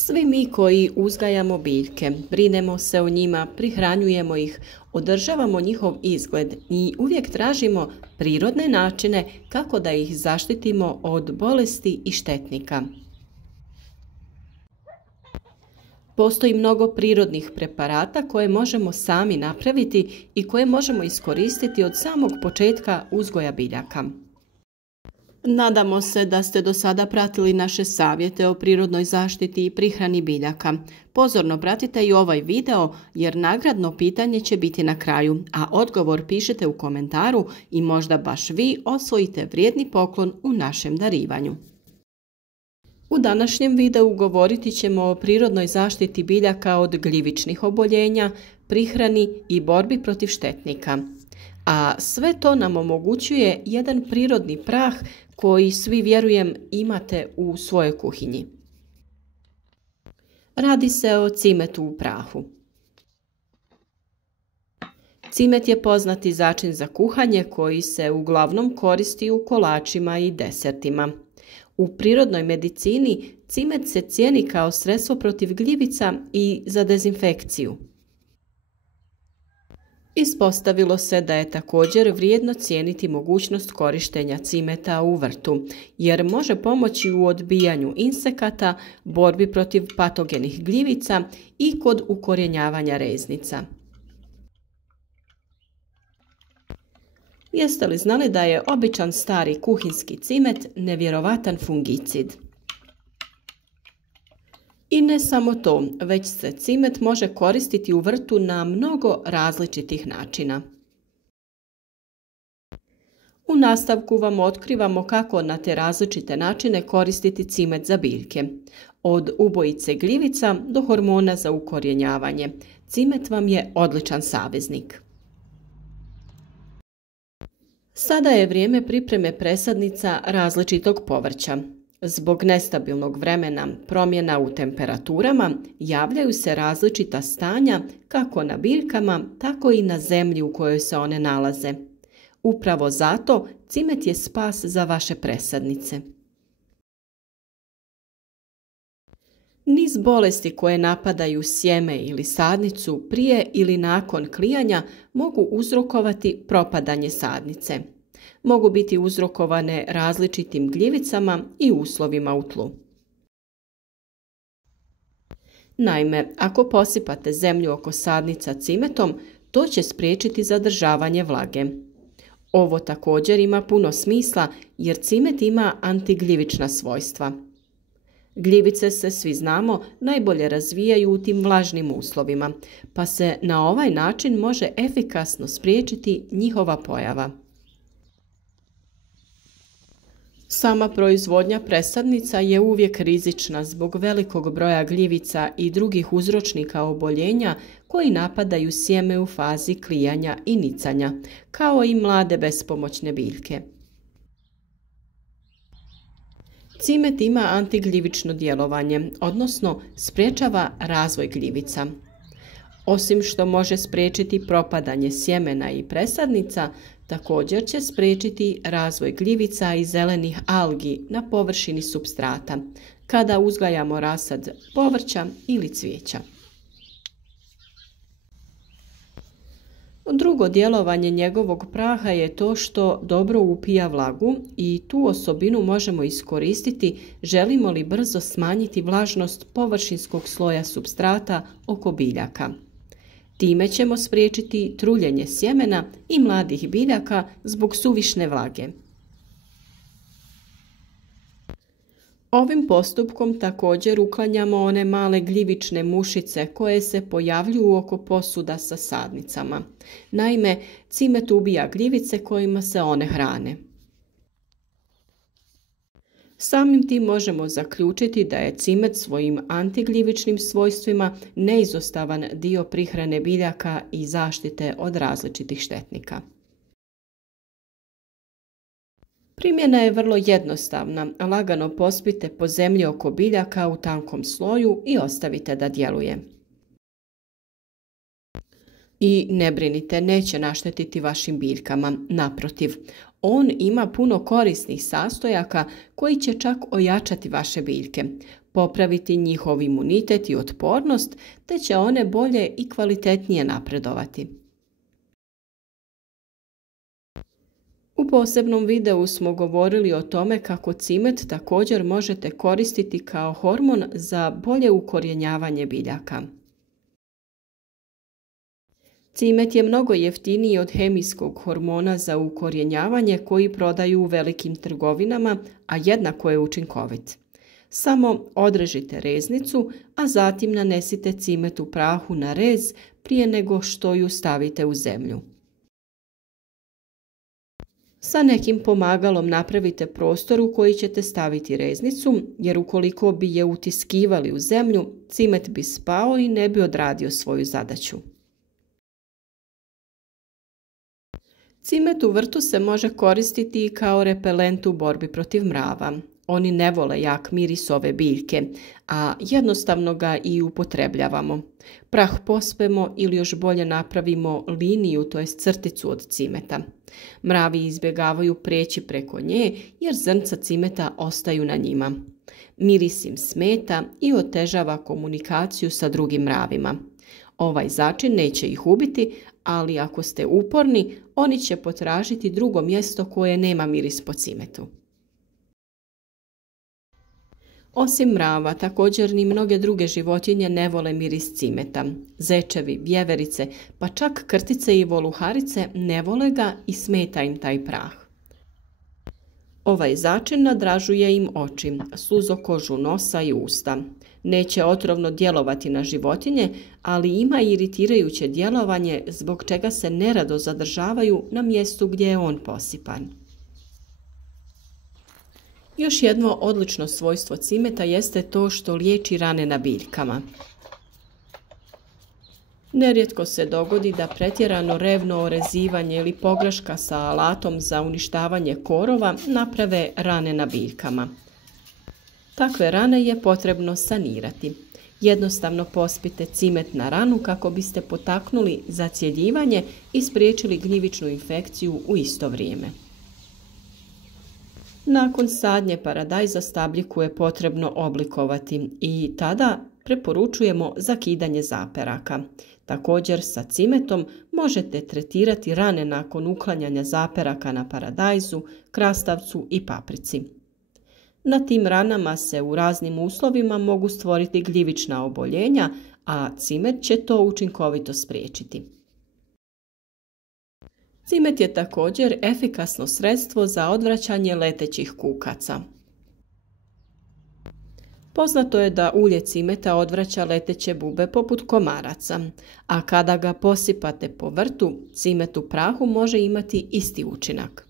Svi mi koji uzgajamo biljke, brinemo se o njima, prihranjujemo ih, održavamo njihov izgled i uvijek tražimo prirodne načine kako da ih zaštitimo od bolesti i štetnika. Postoji mnogo prirodnih preparata koje možemo sami napraviti i koje možemo iskoristiti od samog početka uzgoja biljaka. Nadamo se da ste do sada pratili naše savjete o prirodnoj zaštiti i prihrani biljaka. Pozorno pratite i ovaj video jer nagradno pitanje će biti na kraju, a odgovor pišite u komentaru i možda baš vi osvojite vrijedni poklon u našem darivanju. U današnjem videu govoriti ćemo o prirodnoj zaštiti biljaka od gljivičnih oboljenja, prihrani i borbi protiv štetnika. A sve to nam omogućuje jedan prirodni prah koji svi, vjerujem, imate u svojoj kuhinji. Radi se o cimetu u prahu. Cimet je poznati začin za kuhanje koji se uglavnom koristi u kolačima i desertima. U prirodnoj medicini cimet se cijeni kao sredstvo protiv gljivica i za dezinfekciju. Ispostavilo se da je također vrijedno cijeniti mogućnost korištenja cimeta u vrtu, jer može pomoći u odbijanju insekata, borbi protiv patogenih gljivica i kod ukorjenjavanja reznica. Jeste li znali da je običan stari kuhinski cimet nevjerovatan fungicid? I ne samo to, već se cimet može koristiti u vrtu na mnogo različitih načina. U nastavku vam otkrivamo kako na te različite načine koristiti cimet za biljke. Od ubojice gljivica do hormona za ukorjenjavanje. Cimet vam je odličan saveznik. Sada je vrijeme pripreme presadnica različitog povrća. Zbog nestabilnog vremena, promjena u temperaturama, javljaju se različita stanja kako na biljkama, tako i na zemlji u kojoj se one nalaze. Upravo zato cimet je spas za vaše presadnice. Niz bolesti koje napadaju sjeme ili sadnicu prije ili nakon klijanja mogu uzrokovati propadanje sadnice. Mogu biti uzrokovane različitim gljivicama i uslovima u tlu. Naime, ako posipate zemlju oko sadnica cimetom, to će spriječiti zadržavanje vlage. Ovo također ima puno smisla jer cimet ima antigljivična svojstva. Gljivice se, svi znamo, najbolje razvijaju u tim vlažnim uslovima, pa se na ovaj način može efikasno spriječiti njihova pojava. Sama proizvodnja presadnica je uvijek rizična zbog velikog broja gljivica i drugih uzročnika oboljenja koji napadaju sjeme u fazi klijanja i nicanja, kao i mlade bespomoćne biljke. Cimet ima antigljivično djelovanje, odnosno sprječava razvoj gljivica. Osim što može spriječiti propadanje sjemena i presadnica, također će spriječiti razvoj gljivica i zelenih algi na površini supstrata, kada uzgajamo rasad povrća ili cvijeća. Drugo djelovanje njegovog praha je to što dobro upija vlagu i tu osobinu možemo iskoristiti želimo li brzo smanjiti vlažnost površinskog sloja supstrata oko biljaka. Time ćemo spriječiti truljenje sjemena i mladih biljaka zbog suvišne vlage. Ovim postupkom također uklanjamo one male gljivične mušice koje se pojavljuju oko posuda sa sadnicama. Naime, cimet ubija gljivice kojima se one hrane. Samim tim možemo zaključiti da je cimet svojim antigljivičnim svojstvima neizostavan dio prihrane biljaka i zaštite od različitih štetnika. Primjena je vrlo jednostavna, lagano pospite po zemlji oko biljaka u tankom sloju i ostavite da djeluje. I ne brinite, neće naštetiti vašim biljkama, naprotiv. On ima puno korisnih sastojaka koji će čak ojačati vaše biljke, popraviti njihov imunitet i otpornost, te će one bolje i kvalitetnije napredovati. U posebnom videu smo govorili o tome kako cimet također možete koristiti kao hormon za bolje ukorjenjavanje biljaka. Cimet je mnogo jeftiniji od hemijskog hormona za ukorjenjavanje koji prodaju u velikim trgovinama, a jednako je učinkovit. Samo odrežite reznicu, a zatim nanesite cimet u prahu na rez prije nego što ju stavite u zemlju. Sa nekim pomagalom napravite prostor u koji ćete staviti reznicu, jer ukoliko bi je utiskivali u zemlju, cimet bi spao i ne bi odradio svoju zadaću. Cimet u vrtu se može koristiti i kao repelent u borbi protiv mrava. Oni ne vole jak miris ove biljke, a jednostavno ga i upotrebljavamo. Prah pospemo ili još bolje napravimo liniju, to jest crticu od cimeta. Mravi izbjegavaju preći preko nje jer zrnca cimeta ostaju na njima. Miris im smeta i otežava komunikaciju sa drugim mravima. Ovaj začin neće ih ubiti, ali ako ste uporni, oni će potražiti drugo mjesto koje nema miris po cimetu. Osim mrava, također ni mnoge druge životinje ne vole miris cimeta. Zečevi, vjeverice, pa čak krtice i voluharice ne vole ga i smeta im taj prah. Ovaj začin nadražuje im oči, suzokožu nosa i usta. Neće otrovno djelovati na životinje, ali ima iritirajuće djelovanje zbog čega se nerado zadržavaju na mjestu gdje je on posipan. Još jedno odlično svojstvo cimeta jeste to što liječi rane na biljkama. Nerijetko se dogodi da pretjerano revno orezivanje ili pogreška sa alatom za uništavanje korova naprave rane na biljkama. Takve rane je potrebno sanirati. Jednostavno pospite cimet na ranu kako biste potaknuli zacjeljivanje i spriječili gljivičnu infekciju u isto vrijeme. Nakon sadnje paradajza stabljiku je potrebno oblikovati i tada preporučujemo zakidanje zaperaka. Također sa cimetom možete tretirati rane nakon uklanjanja zaperaka na paradajzu, krastavcu i paprici. Na tim ranama se u raznim uslovima mogu stvoriti gljivična oboljenja, a cimet će to učinkovito spriječiti. Cimet je također efikasno sredstvo za odvraćanje letećih kukaca. Poznato je da ulje cimeta odvraća leteće bube poput komaraca, a kada ga posipate po vrtu, cimet u prahu može imati isti učinak.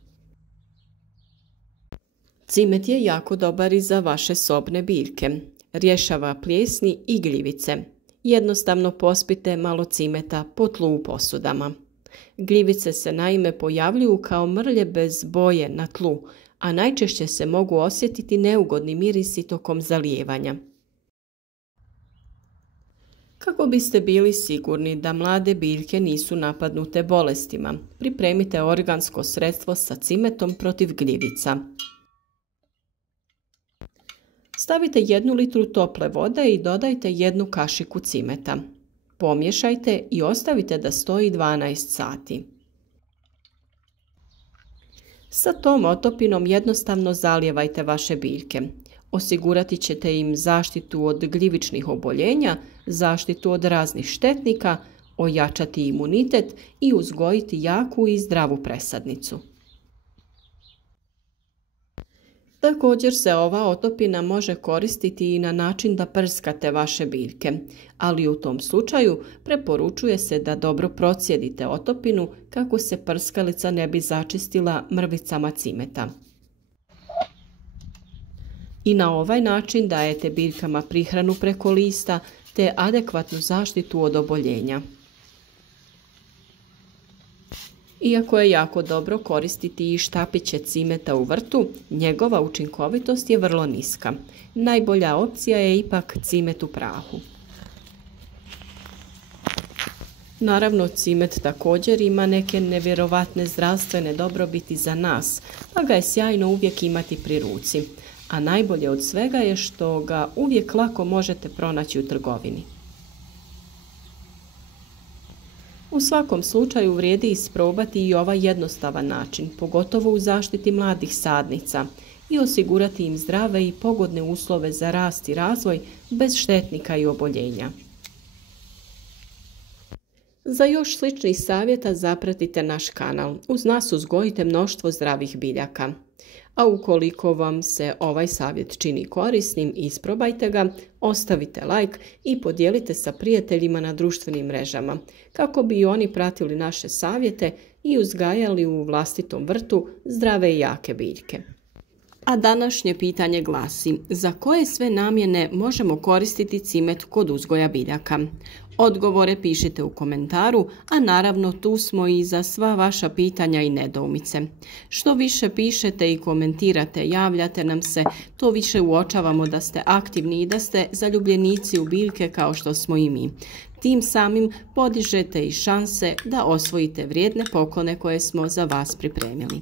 Cimet je jako dobar i za vaše sobne biljke. Rješava plijesni i gljivice. Jednostavno pospite malo cimeta po tlu u posudama. Gljivice se naime pojavljuju kao mrlje bez boje na tlu, a najčešće se mogu osjetiti neugodni mirisi tokom zalijevanja. Kako biste bili sigurni da mlade biljke nisu napadnute bolestima, pripremite organsko sredstvo sa cimetom protiv gljivica. Stavite 1 litru tople vode i dodajte 1 kašiku cimeta. Pomiješajte i ostavite da stoji 12 sati. Sa tom otopinom jednostavno zalijevajte vaše biljke. Osigurati ćete im zaštitu od gljivičnih oboljenja, zaštitu od raznih štetnika, ojačati imunitet i uzgojiti jaku i zdravu presadnicu. Također se ova otopina može koristiti i na način da prskate vaše biljke, ali u tom slučaju preporučuje se da dobro procijedite otopinu kako se prskalica ne bi začistila mrvicama cimeta. I na ovaj način dajete biljkama prihranu preko lista te adekvatnu zaštitu od oboljenja. Iako je jako dobro koristiti i štapiće cimeta u vrtu, njegova učinkovitost je vrlo niska. Najbolja opcija je ipak cimet u prahu. Naravno, cimet također ima neke nevjerovatne zdravstvene dobrobiti za nas, pa ga je sjajno uvijek imati pri ruci. A najbolje od svega je što ga uvijek lako možete pronaći u trgovini. U svakom slučaju vrijedi isprobati i ovaj jednostavan način, pogotovo u zaštiti mladih sadnica, i osigurati im zdrave i pogodne uslove za rast i razvoj bez štetnika i oboljenja. Za još sličnih savjeta zapratite naš kanal. Uz nas uzgojite mnoštvo zdravih biljaka. A ukoliko vam se ovaj savjet čini korisnim, isprobajte ga, ostavite like i podijelite sa prijateljima na društvenim mrežama, kako bi i oni pratili naše savjete i uzgajali u vlastitom vrtu zdrave i jake biljke. A današnje pitanje glasi: za koje sve namjene možemo koristiti cimet kod uzgoja biljaka? Odgovore pišite u komentaru, a naravno tu smo i za sva vaša pitanja i nedoumice. Što više pišete i komentirate, javljate nam se, to više uočavamo da ste aktivni i da ste zaljubljenici u biljke kao što smo i mi. Tim samim podižete i šanse da osvojite vrijedne poklone koje smo za vas pripremili.